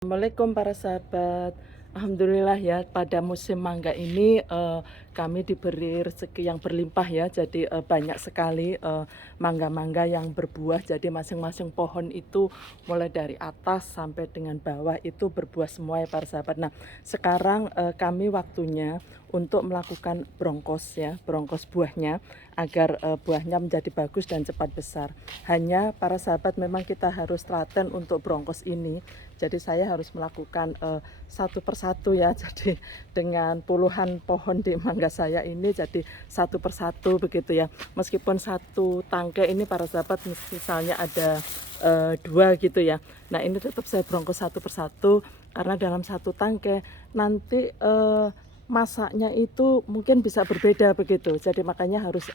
Assalamualaikum para sahabat. Alhamdulillah ya pada musim mangga ini kami diberi rezeki yang berlimpah ya. Jadi banyak sekali mangga-mangga yang berbuah. Jadi masing-masing pohon itu mulai dari atas sampai dengan bawah itu berbuah semua ya para sahabat. Nah, sekarang kami waktunya untuk melakukan brongkos ya, brongkos buahnya agar buahnya menjadi bagus dan cepat besar. Hanya para sahabat memang kita harus telaten untuk brongkos ini. Jadi saya harus melakukan satu persatu ya. Jadi dengan puluhan pohon di mangga saya ini jadi satu persatu begitu ya. Meskipun satu tangkai ini para sahabat misalnya ada dua gitu ya. Nah ini tetap saya brongkos satu persatu karena dalam satu tangkai nanti masaknya itu mungkin bisa berbeda begitu. Jadi makanya harus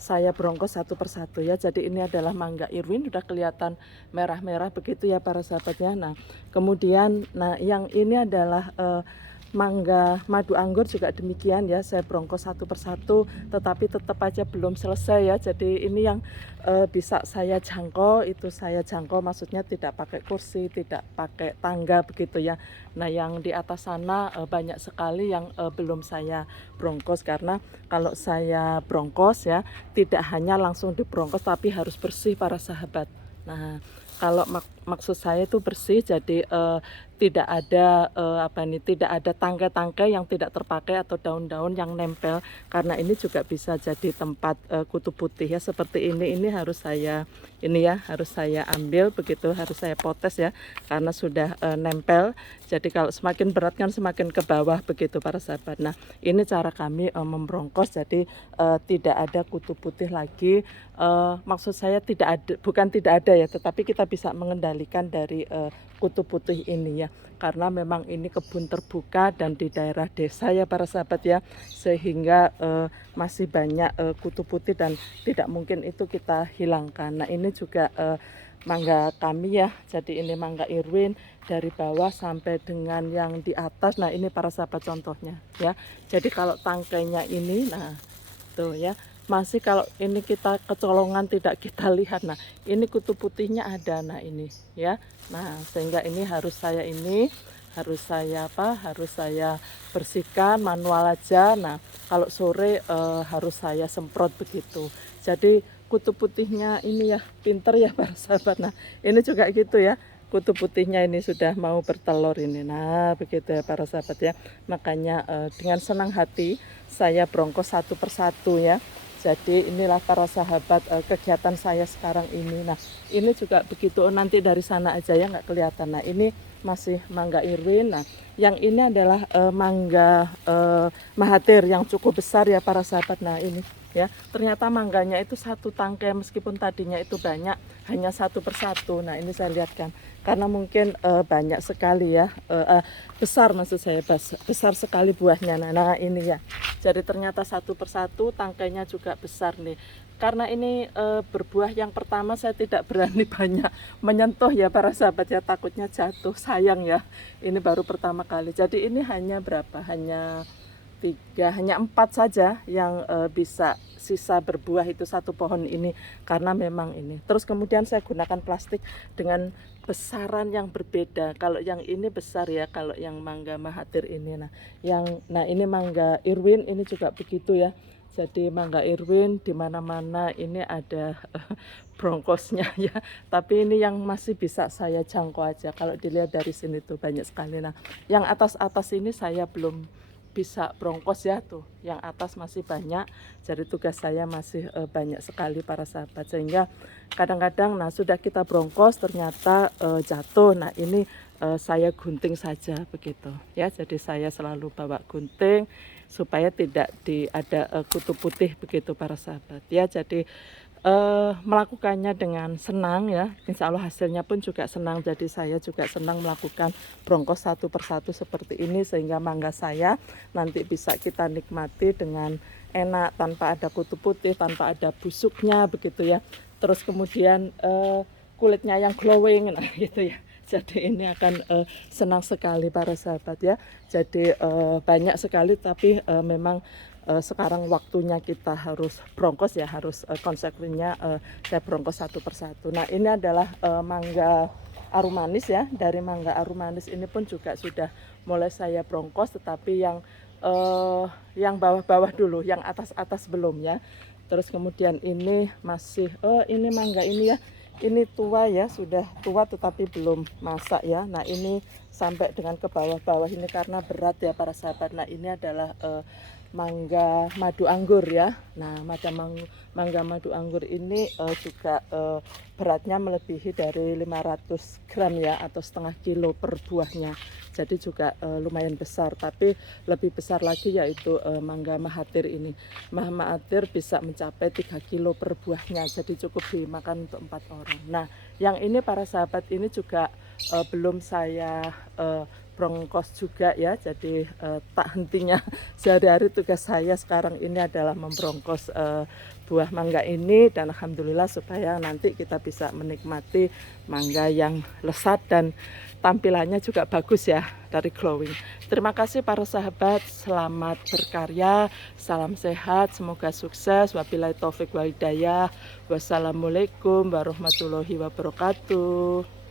saya brongkos satu persatu ya. Jadi ini adalah mangga Irwin, udah kelihatan merah-merah begitu ya para sahabatnya. Nah kemudian yang ini adalah mangga madu anggur juga demikian ya, saya brongkos satu persatu tetapi tetap aja belum selesai ya. Jadi ini yang bisa saya jangkau, itu saya jangkau maksudnya tidak pakai kursi, tidak pakai tangga begitu ya. Nah yang di atas sana banyak sekali yang belum saya brongkos, karena kalau saya brongkos ya tidak hanya langsung dibrongkos tapi harus bersih para sahabat. Nah kalau maksud saya itu bersih, jadi tidak ada tidak ada tangkai-tangkai yang tidak terpakai atau daun-daun yang nempel, karena ini juga bisa jadi tempat kutu putih ya seperti ini. Ini harus saya harus saya ambil begitu, harus saya potes ya karena sudah nempel. Jadi kalau semakin berat kan semakin ke bawah begitu para sahabat. Nah ini cara kami membrongkos, jadi tidak ada kutu putih lagi. Maksud saya bukan tidak ada ya, tetapi kita bisa mengendalikan dari kutu putih ini ya, karena memang ini kebun terbuka dan di daerah desa ya para sahabat ya, sehingga masih banyak kutu putih dan tidak mungkin itu kita hilangkan. Nah ini juga mangga kami ya, jadi ini mangga Irwin dari bawah sampai dengan yang di atas. Nah ini para sahabat contohnya ya, jadi kalau tangkainya ini nah tuh ya, masih kalau ini kita kecolongan tidak kita lihat. Nah ini kutu putihnya ada, nah ini ya. Nah sehingga ini harus saya harus saya bersihkan manual aja. Nah kalau sore harus saya semprot begitu. Jadi kutu putihnya ini ya pinter ya para sahabat. Nah ini juga gitu ya, kutu putihnya ini sudah mau bertelur ini. Nah begitu ya para sahabat ya, makanya dengan senang hati saya brongkos satu persatu ya. Jadi inilah para sahabat kegiatan saya sekarang ini. Nah ini juga begitu, nanti dari sana aja ya nggak kelihatan. Nah ini masih mangga Irwin. Nah yang ini adalah mangga Mahathir yang cukup besar ya para sahabat. Nah ini ya, ternyata mangganya itu satu tangkai meskipun tadinya itu banyak, hanya satu persatu. Nah ini saya lihatkan karena mungkin banyak sekali ya, besar maksud saya, besar sekali buahnya. Nah ini ya, jadi ternyata satu persatu tangkainya juga besar nih. Karena ini berbuah yang pertama, saya tidak berani banyak menyentuh ya para sahabat ya, takutnya jatuh, sayang ya. Ini baru pertama kali. Jadi ini hanya berapa? Hanya empat saja yang bisa sisa berbuah itu satu pohon ini, karena memang ini. Terus kemudian saya gunakan plastik dengan besaran yang berbeda. Kalau yang ini besar ya, kalau yang mangga Mahathir ini. Nah ini mangga Irwin ini juga begitu ya. Jadi mangga Irwin di mana-mana ini ada brongkosnya ya. Tapi ini yang masih bisa saya jangkau aja. Kalau dilihat dari sini tuh banyak sekali. Nah, yang atas-atas ini saya belum bisa brongkos ya, tuh yang atas masih banyak. Jadi tugas saya masih banyak sekali para sahabat, sehingga kadang-kadang nah sudah kita brongkos ternyata jatuh. Nah ini saya gunting saja begitu ya. Jadi saya selalu bawa gunting supaya tidak ada kutu putih begitu para sahabat ya. Jadi melakukannya dengan senang ya, insya Allah hasilnya pun juga senang. Jadi saya juga senang melakukan brongkos satu persatu seperti ini, sehingga mangga saya nanti bisa kita nikmati dengan enak tanpa ada kutu putih, tanpa ada busuknya begitu ya. Terus kemudian kulitnya yang glowing, nah gitu ya. Jadi ini akan senang sekali para sahabat ya. Jadi banyak sekali, tapi memang sekarang waktunya kita harus brongkos ya, harus konsekuensinya saya brongkos satu persatu. Nah ini adalah mangga arumanis ya. Dari mangga arumanis ini pun juga sudah mulai saya brongkos, tetapi yang bawah-bawah dulu, yang atas-atas belum ya. Terus kemudian ini masih, ini mangga ini ya, ini tua ya, sudah tua tetapi belum masak ya. Nah ini sampai dengan ke bawah-bawah ini karena berat ya para sahabat. Nah ini adalah mangga madu anggur ya. Nah mangga madu anggur ini juga beratnya melebihi dari 500 gram ya, atau setengah kilo per buahnya. Jadi juga lumayan besar, tapi lebih besar lagi yaitu mangga mahathir ini. Mahathir bisa mencapai 3 kilo per buahnya, jadi cukup dimakan untuk 4 orang. Nah yang ini para sahabat ini juga belum saya brongkos juga ya, jadi tak hentinya sehari-hari tugas saya sekarang ini adalah membrongkos buah mangga ini, dan alhamdulillah supaya nanti kita bisa menikmati mangga yang lesat dan tampilannya juga bagus ya, dari glowing. Terima kasih para sahabat, selamat berkarya, salam sehat, semoga sukses. Wabillahi taufik wal hidayah. Wassalamualaikum warahmatullahi wabarakatuh.